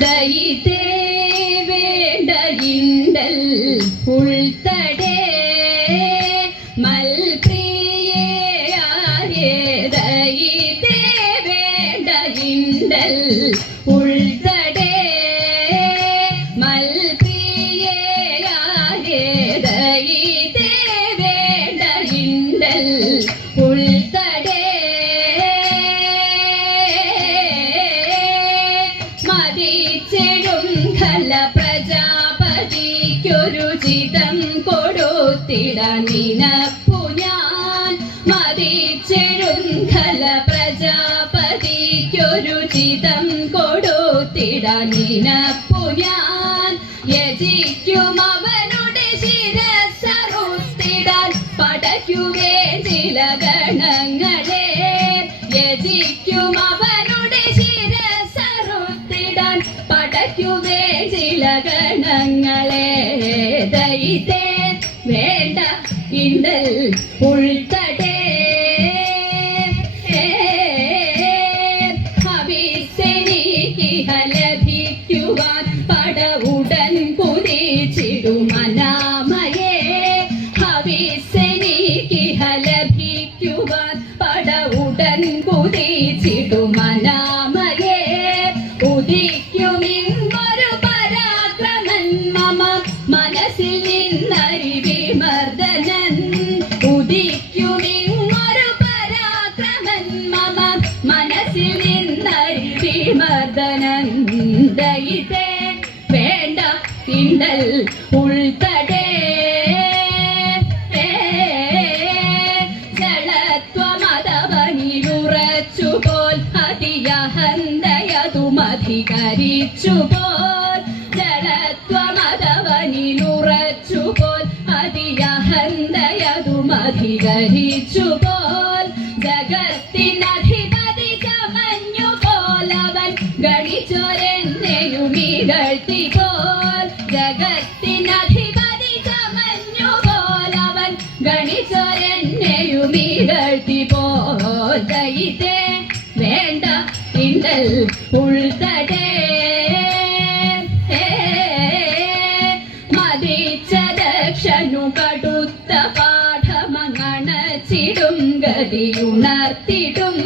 ദയിതേ വേണ്ട ഇണ്ടൽ ഉൾത്തടേ മൽപ്രിയേ ആരേ ദയിതേ വേണ്ട ഇണ്ടൽ ഉൾത്തടേ മൽപ്രിയേ ആരേ ദയിതേ വേണ്ട ഇണ്ടൽ ഉൾത്തടേ പ്രജാപതിക്കൊരുചിതം കൊടുത്തിടാൻ നിനപ്പു ഞാൻ മതിച്ചെഴുങ്കല പ്രജാപതിക്കൊരുചിതം കൊടുത്തിടാൻ നിനപ്പു ഞാൻ യജിക്കും അവനുടെ ശിരസ്സറുത്തിടാൻ പടയ്ക്കുവേ ചില ഗണങ്ങളെ യജിക്കും അവനുടെ ശിരസ്സറുത്തിടാൻ പടയ്ക്കുവേ ചില ഗണങ്ങളെ ദയിതേ വേണ്ട ഇണ്ടൽ ഉൾത്തടേ ഹവിസ്സെനിക്കിഹ ലഭിക്കുവാൻ പടവുടൻ കുതിച്ചിടുമനാമയേ ഹവിസ്സെനിക്കിഹ ലഭിക്കുവാൻ പടവുടൻ കുതിച്ചിടുമനാമയേ ഉദിക്കുമിന്നൊരു പരാക്രമൻ മമ മനസ്സിൽ നിന്നരിവിമർദ്ദനൻ ഉദിക്കുമിന്നൊരു പരാക്രമൻ മമ മനസ്സിൽ നിന്നരിവിമർദ്ദനൻ ദയിതേ വേണ്ട ഇണ്ടൽ ഉൾത്തടേ ജളത്വമതവനിലുറച്ചുപോൽ അതിയഹന്തയതുമധികരിച്ചുപോൽ ജളത്വമതവനിലുറച്ചുപോൽ അതിയഹന്തയതുമധികരിച്ചുപോൽ ജഗത്തിനധിപതി ചമഞ്ഞുപോലവൻ ഗണിച്ചൊരെന്നെയുമികഴ്ത്തിപോൽ ജഗത്തിനധിപതി ചമഞ്ഞുപോലവൻ ഗണിച്ചൊരെന്നെയുമികഴ്ത്തിപോൽ ദയിതേ വേണ്ട ഇണ്ടൽ ഉൾത്തടേ മതിച്ചദക്ഷനു കടുത്ത പാഠമങ്ങണച്ചിടും ഗതിയുണർത്തിടും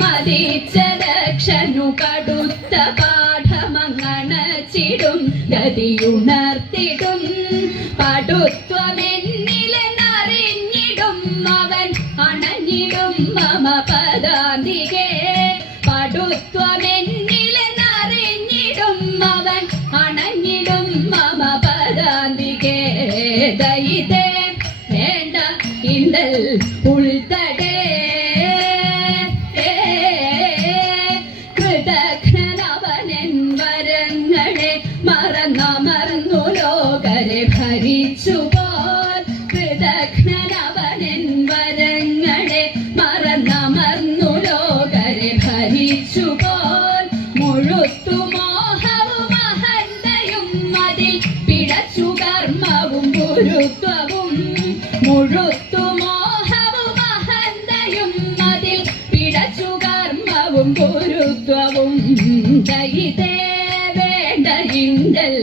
മതിച്ചദക്ഷനു കടുത്ത പാഠമങ്ങണച്ചിടും ഗതിയുണർത്തിടും പടുത്വമെന്നിലെന്നറിഞ്ഞിടും അവൻ അണഞ്ഞിടും മമ പദാന്തികേ പടുത്വമെന്നിലെന്നറിഞ്ഞിടും അവൻ അണഞ്ഞിടും മമ പദാന്തികേ ദയിതേ വേണ്ട ഇണ്ടൽ ഉൾത്തടേ കൃതഘ്നനവനൻ വരങ്ങളെ മറന്നമർന്നു ലോകരെ ഭരിച്ചുപോൽ കൃതഘ്നനവനൻ വരങ്ങളെ മറന്നമർന്നു ലോകരെ ഭരിച്ചുപോൽ മുഴുത്തു മോഹവും അഹന്തയും അതിൽ പിഴച്ചു കർമ്മവും ഗുരുത്വവും മുഴുത്തു മോഹവും അഹന്തയും അതിൽ പിഴച്ചു കർമ്മവും ഗുരുത്വവും ദയിതേ വേണ്ട ഇണ്ടൽ